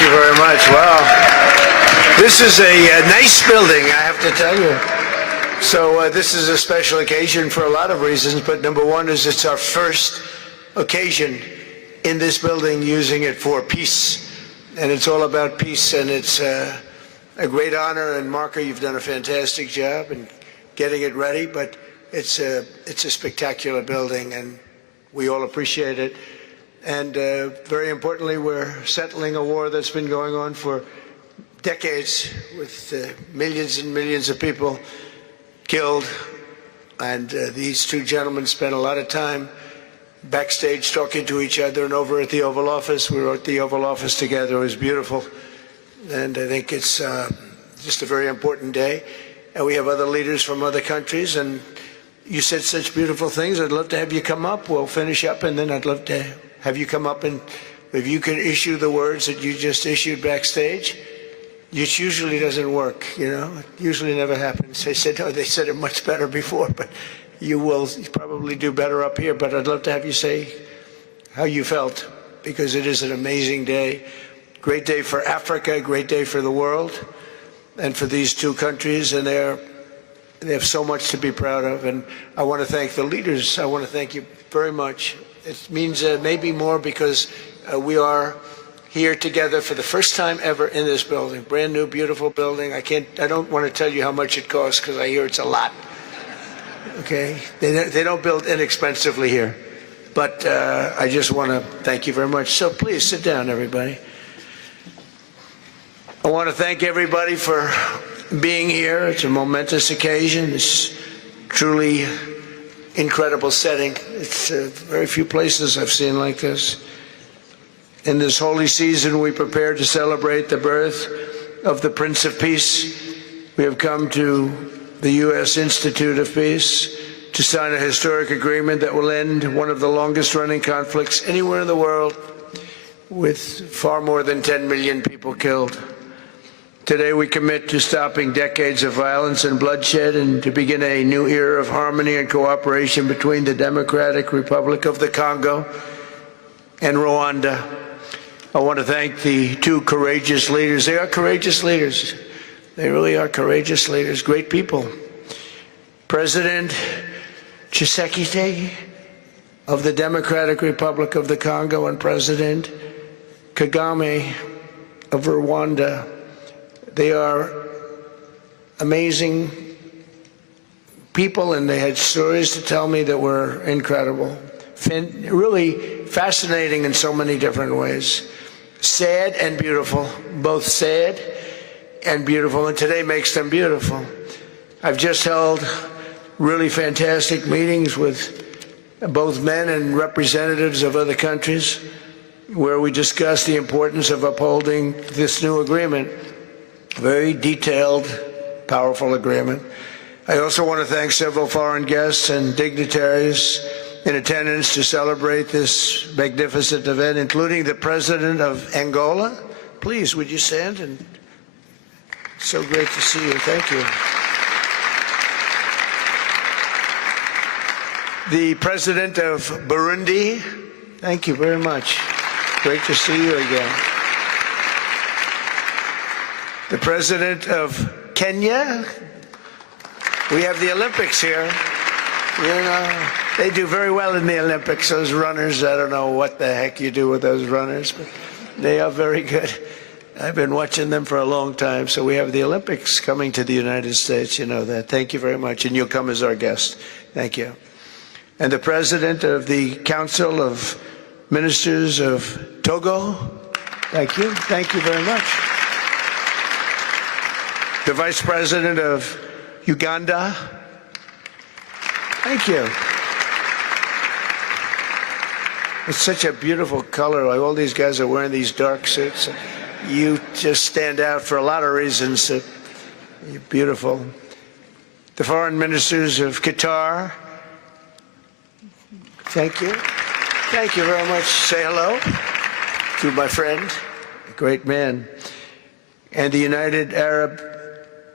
Thank you very much. Wow. This is a nice building, I have to tell you. So this is a special occasion for a lot of reasons, but number one is it's our first occasion in this building using it for peace. And it's all about peace, and it's a great honor. And Marco, you've done a fantastic job in getting it ready, but it's a spectacular building, and we all appreciate it. And very importantly, we're settling a war that's been going on for decades with millions and millions of people killed. And these two gentlemen spent a lot of time backstage talking to each other, and over at the Oval Office. We were at the Oval Office together. It was beautiful. And I think it's just a very important day. And we have other leaders from other countries. And you said such beautiful things. I'd love to have you come up. We'll finish up, and then I'd love to have you come up, and if you can issue the words that you just issued backstage, which usually doesn't work, you know, it usually never happens. They said, oh, they said it much better before, but you will probably do better up here. But I'd love to have you say how you felt, because it is an amazing day. Great day for Africa, great day for the world, and for these two countries, and they have so much to be proud of. And I want to thank the leaders. I want to thank you very much. It means maybe more because we are here together for the first time ever in this building. Brand new, beautiful building. I don't want to tell you how much it costs, because I hear it's a lot. Okay? They don't build inexpensively here. But I just want to thank you very much. So please sit down, everybody. I want to thank everybody for being here. It's a momentous occasion. It's truly incredible setting. It's very few places I've seen like this. In this holy season, we prepare to celebrate the birth of the Prince of Peace. We have come to the U.S. Institute of Peace to sign a historic agreement that will end one of the longest-running conflicts anywhere in the world, with far more than 10 million people killed. Today we commit to stopping decades of violence and bloodshed, and to begin a new era of harmony and cooperation between the Democratic Republic of the Congo and Rwanda. I want to thank the two courageous leaders. They are courageous leaders. They really are courageous leaders, great people. President Tshisekedi of the Democratic Republic of the Congo and President Kagame of Rwanda. They are amazing people, and they had stories to tell me that were incredible. Really fascinating in so many different ways. Sad and beautiful, both sad and beautiful, and today makes them beautiful. I've just held really fantastic meetings with both men and representatives of other countries, where we discussed the importance of upholding this new agreement. Very detailed, powerful agreement. I also want to thank several foreign guests and dignitaries in attendance to celebrate this magnificent event, including the President of Angola. Please, would you stand? And so great to see you. Thank you. The President of Burundi. Thank you very much. Great to see you again. The President of Kenya. We have the Olympics here. You know, they do very well in the Olympics, those runners. I don't know what the heck you do with those runners, but they are very good. I've been watching them for a long time. So we have the Olympics coming to the United States. You know that. Thank you very much. And you'll come as our guest. Thank you. And the President of the Council of Ministers of Togo. Thank you. Thank you very much. The Vice President of Uganda. Thank you. It's such a beautiful color. Like all these guys are wearing these dark suits. You just stand out for a lot of reasons. You're beautiful. The Foreign Ministers of Qatar. Thank you. Thank you very much. Say hello to my friend, a great man. And the United Arab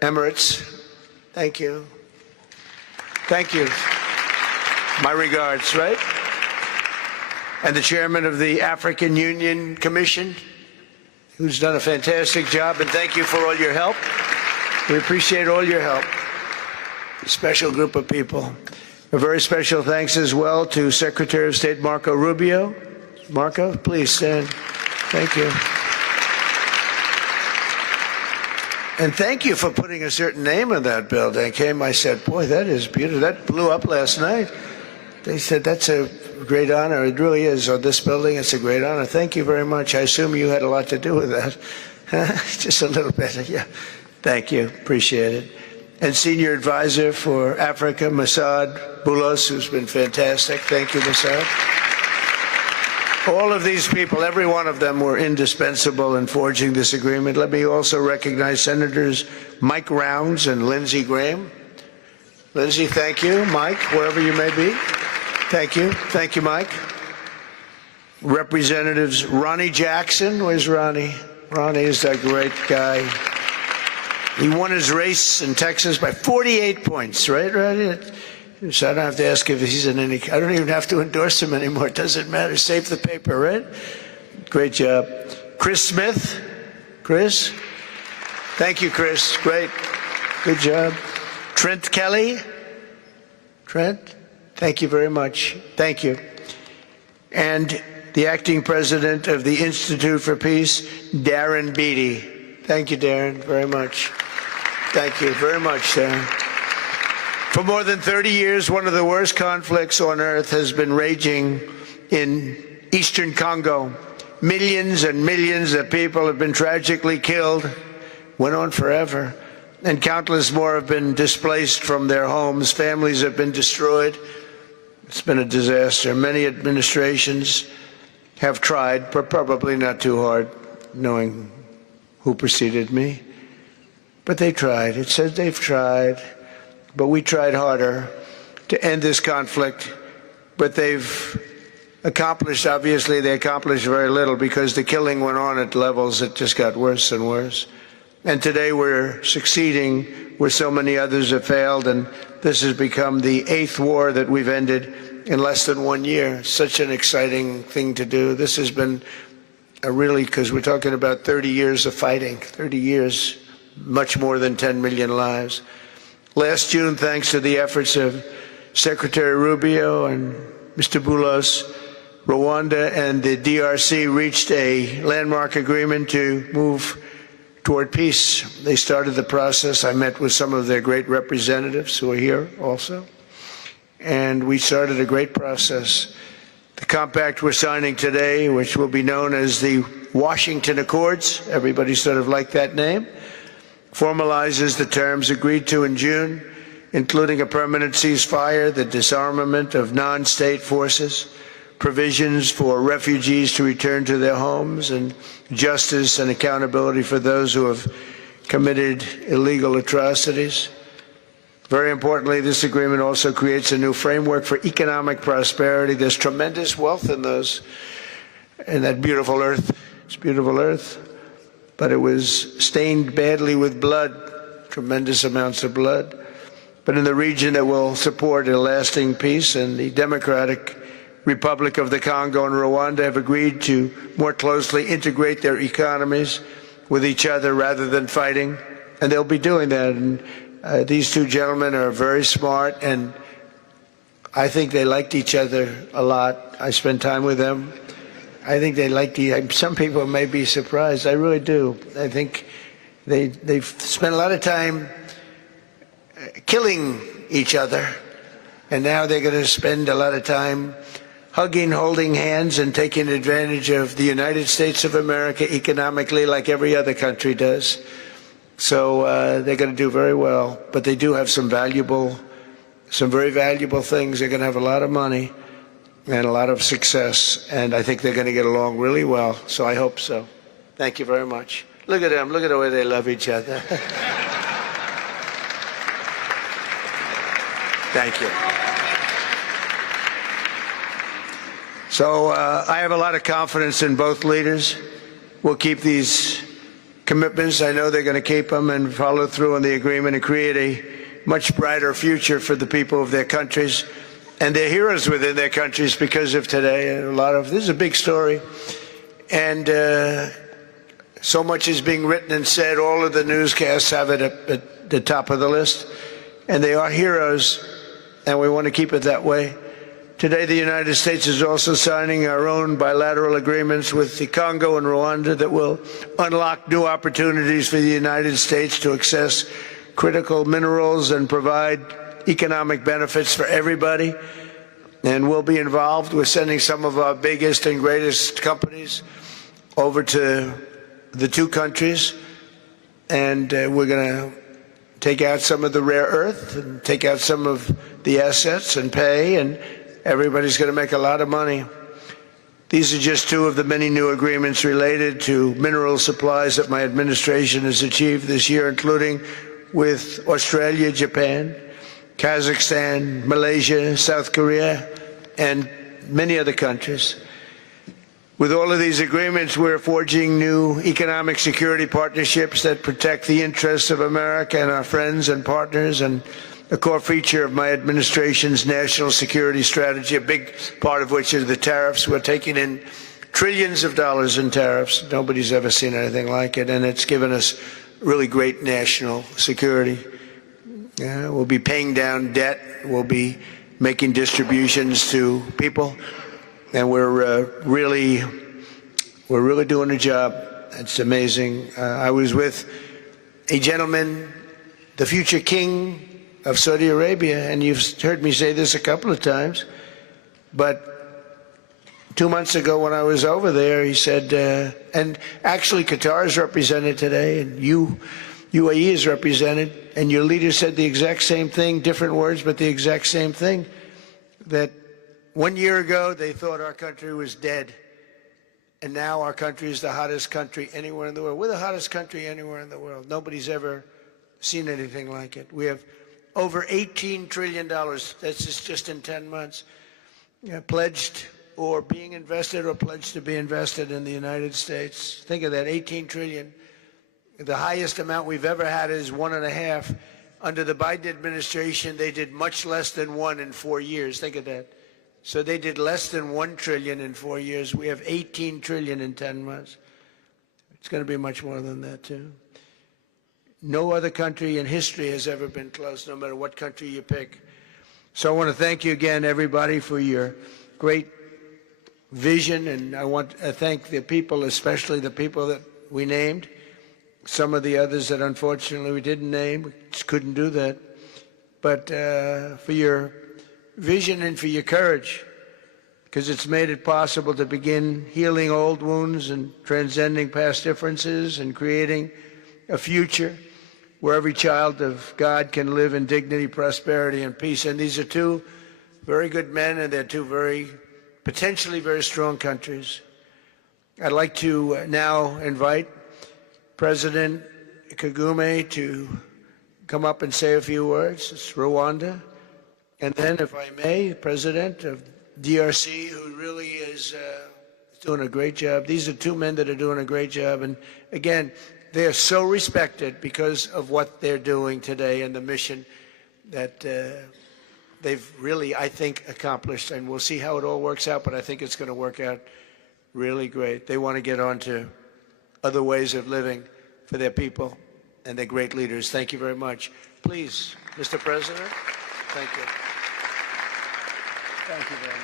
Emirates. Thank you. Thank you. My regards, right? And the Chairman of the African Union Commission. who's done a fantastic job, and thank you for all your help. We appreciate all your help. A special group of people. A very special thanks as well to Secretary of State Marco Rubio. Marco, please stand. Thank you. And thank you for putting a certain name on that building. I said, boy, that is beautiful. That blew up last night. They said, that's a great honor. It really is. On this building, it's a great honor. Thank you very much. I assume you had a lot to do with that. Just a little bit. Yeah. Thank you. Appreciate it. And Senior Advisor for Africa, Masad Boulos, who's been fantastic. Thank you, Masad. All of these people, every one of them were indispensable in forging this agreement. Let me also recognize Senators Mike Rounds and Lindsey Graham. Lindsey, thank you. Mike, wherever you may be. Thank you. Thank you, Mike. Representatives Ronnie Jackson. Where's Ronnie? Ronnie is that great guy. He won his race in Texas by 48 points, right, Ronnie? So I don't have to ask if he's in any, I don't even have to endorse him anymore. It doesn't matter. Save the paper, right? Great job. Chris Smith. Chris? Thank you, Chris. Great. Good job. Trent Kelly. Trent? Thank you very much. Thank you. And the acting president of the Institute for Peace, Darren Beatty. Thank you, Darren, very much. Thank you very much, Darren. For more than 30 years, one of the worst conflicts on earth has been raging in eastern Congo. Millions and millions of people have been tragically killed, went on forever, and countless more have been displaced from their homes. Families have been destroyed. It's been a disaster. Many administrations have tried, but probably not too hard, knowing who preceded me. But they tried. It says they've tried. But we tried harder to end this conflict. But they've accomplished, obviously, they accomplished very little because the killing went on at levels that just got worse and worse. And today we're succeeding where so many others have failed. And this has become the 8th war that we've ended in less than 1 year. Such an exciting thing to do. This has been really, because we're talking about 30 years of fighting, 30 years, much more than 10 million lives. Last June, thanks to the efforts of Secretary Rubio and Mr. Boulos, Rwanda and the DRC reached a landmark agreement to move toward peace. They started the process. I met with some of their great representatives who are here also, and we started a great process. The compact we're signing today, which will be known as the Washington Accords, everybody sort of liked that name, formalizes the terms agreed to in June, including a permanent ceasefire, the disarmament of non-state forces, provisions for refugees to return to their homes, and justice and accountability for those who have committed illegal atrocities. Very importantly, this agreement also creates a new framework for economic prosperity. There's tremendous wealth in that beautiful earth. It's beautiful earth, but it was stained badly with blood, tremendous amounts of blood. But in the region that will support a lasting peace, and the Democratic Republic of the Congo and Rwanda have agreed to more closely integrate their economies with each other rather than fighting, and they'll be doing that. And these two gentlemen are very smart, and I think they liked each other a lot. I spent time with them. I think they liked some people may be surprised. I really do. I think they've spent a lot of time killing each other, and now they're going to spend a lot of time hugging, holding hands, and taking advantage of the United States of America economically like every other country does. So they're going to do very well, but they do have some very valuable things. They're going to have a lot of money and a lot of success, and I think they're going to get along really well, so I hope so. Thank you very much. Look at them. Look at the way they love each other. Thank you. So I have a lot of confidence in both leaders. We'll keep these commitments. I know they're going to keep them and follow through on the agreement and create a much brighter future for the people of their countries and their heroes within their countries because of today. This is a big story. And So much is being written and said. All of the newscasts have it at the top of the list. And they are heroes, and we want to keep it that way. Today, the United States is also signing our own bilateral agreements with the Congo and Rwanda that will unlock new opportunities for the United States to access critical minerals and provide economic benefits for everybody. And we'll be involved with sending some of our biggest and greatest companies over to the two countries. And we're going to take out some of the rare earth and take out some of the assets and pay, and everybody's going to make a lot of money. These are just two of the many new agreements related to mineral supplies that my administration has achieved this year, including with Australia, Japan, Kazakhstan, Malaysia, South Korea, and many other countries. With all of these agreements, we're forging new economic security partnerships that protect the interests of America and our friends and partners, and a core feature of my administration's national security strategy, a big part of which is the tariffs. We're taking in trillions of dollars in tariffs. Nobody's ever seen anything like it, and it's given us really great national security. We'll be paying down debt. We'll be making distributions to people. And we're really doing a job. It's amazing. I was with a gentleman, the future king of Saudi Arabia, and you've heard me say this a couple of times, but 2 months ago when I was over there, he said, and actually Qatar is represented today, and UAE is represented, and your leader said the exact same thing, different words, but the exact same thing, that 1 year ago, they thought our country was dead, and now our country is the hottest country anywhere in the world. We're the hottest country anywhere in the world. Nobody's ever seen anything like it. We have over $18 trillion, that's just in 10 months, pledged or being invested or pledged to be invested in the United States. Think of that, 18 trillion. The highest amount we've ever had is 1.5. Under the Biden administration, they did much less than 1 in 4 years. Think of that. So they did less than 1 trillion in 4 years. We have 18 trillion in 10 months. It's going to be much more than that, too. No other country in history has ever been close, no matter what country you pick. So I want to thank you again, everybody, for your great vision. And I want to thank the people, especially the people that we named. Some of the others that unfortunately we didn't name, we just couldn't do that. But for your vision and for your courage, because it's made it possible to begin healing old wounds and transcending past differences and creating a future where every child of God can live in dignity, prosperity, and peace. And these are two very good men, and they're two potentially very strong countries. I'd like to now invite President Kagame to come up and say a few words. It's Rwanda. And then, if I may, President of DRC, who really is doing a great job. These are two men that are doing a great job. And again, they are so respected because of what they're doing today and the mission that they've really, I think, accomplished. And we'll see how it all works out, but I think it's going to work out really great. They want to get on to other ways of living for their people, and they're great leaders. Thank you very much. Please, Mr. President. Thank you. Thank you very much.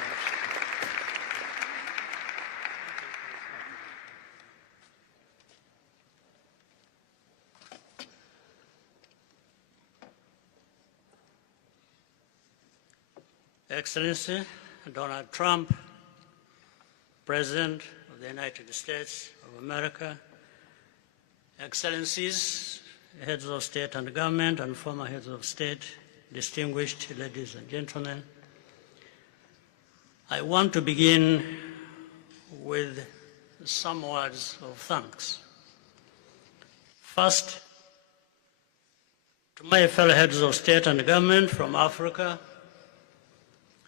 Excellency Donald Trump, President of the United States of America, Excellencies, heads of state and government, and former heads of state, distinguished ladies and gentlemen, I want to begin with some words of thanks. First, to my fellow heads of state and government from Africa,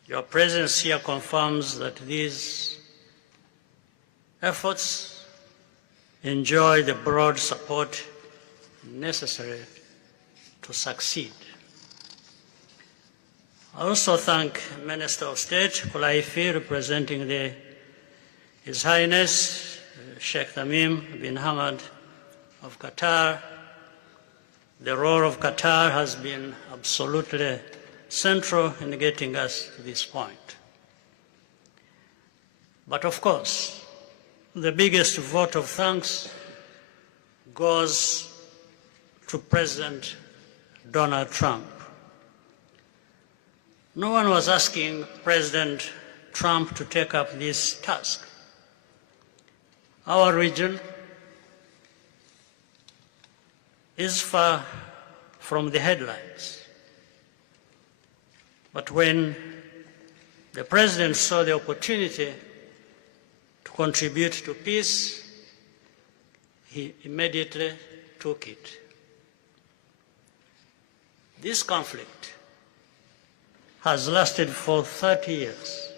your presence here confirms that these efforts enjoy the broad support necessary to succeed. I also thank Minister of State Kulaifi, representing His Highness Sheikh Tamim bin Hamad of Qatar. The role of Qatar has been absolutely central in getting us to this point. But of course, the biggest vote of thanks goes to President Donald Trump. No one was asking President Trump to take up this task. Our region is far from the headlines. But when the President saw the opportunity to contribute to peace, he immediately took it. This conflict has lasted for 30 years.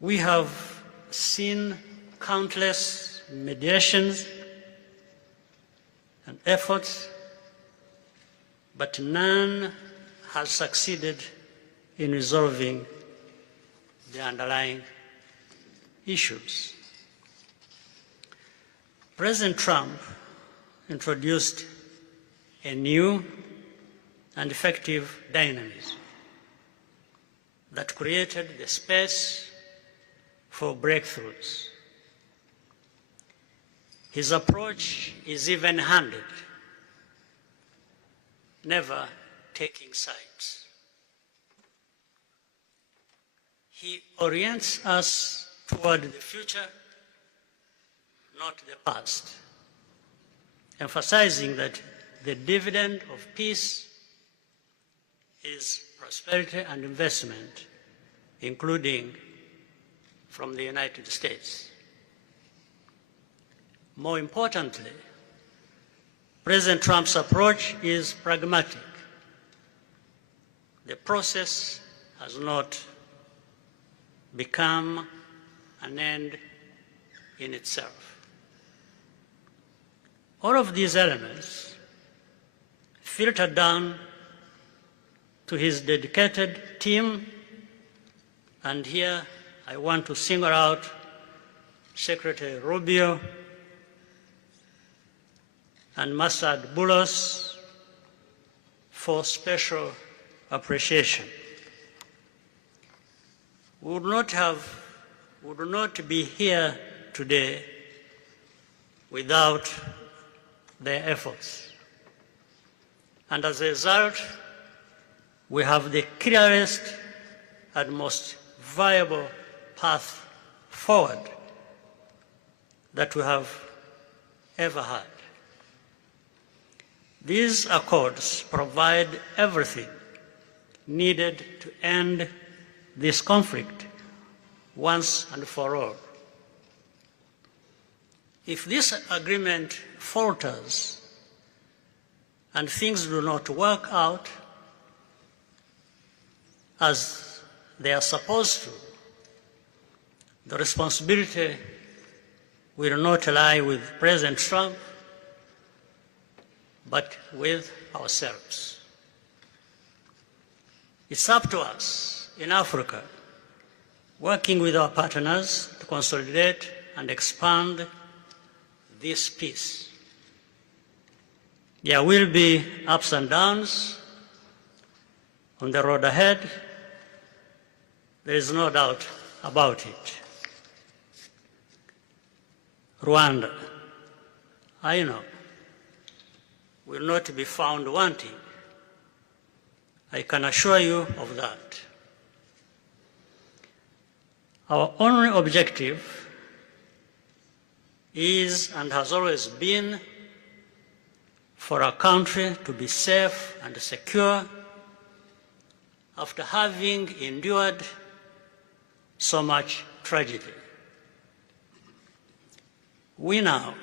We have seen countless mediations and efforts, but none has succeeded in resolving the underlying issues. President Trump introduced a new and effective dynamism that created the space for breakthroughs. His approach is even-handed, never taking sides. He orients us toward the future, not the past, emphasizing that the dividend of peace is prosperity and investment, including from the United States. More importantly, President Trump's approach is pragmatic. The process has not become an end in itself. All of these elements filter down to his dedicated team, and here I want to single out Secretary Rubio and Masad Boulos for special appreciation. We would not be here today without their efforts. And as a result, we have the clearest and most viable path forward that we have ever had. These accords provide everything needed to end this conflict once and for all. If this agreement falters and things do not work out as they are supposed to, the responsibility will not lie with President Trump, but with ourselves. It's up to us in Africa, working with our partners to consolidate and expand this peace. There will be ups and downs on the road ahead. There is no doubt about it. Rwanda, I know, will not be found wanting. I can assure you of that. Our only objective is and has always been for our country to be safe and secure after having endured so much tragedy. We now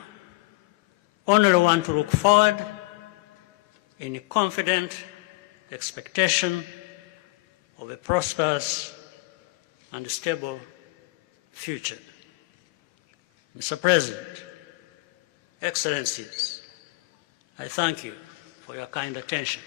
only want to look forward in confident expectation of a prosperous and stable future. Mr. President, Excellencies, I thank you for your kind attention.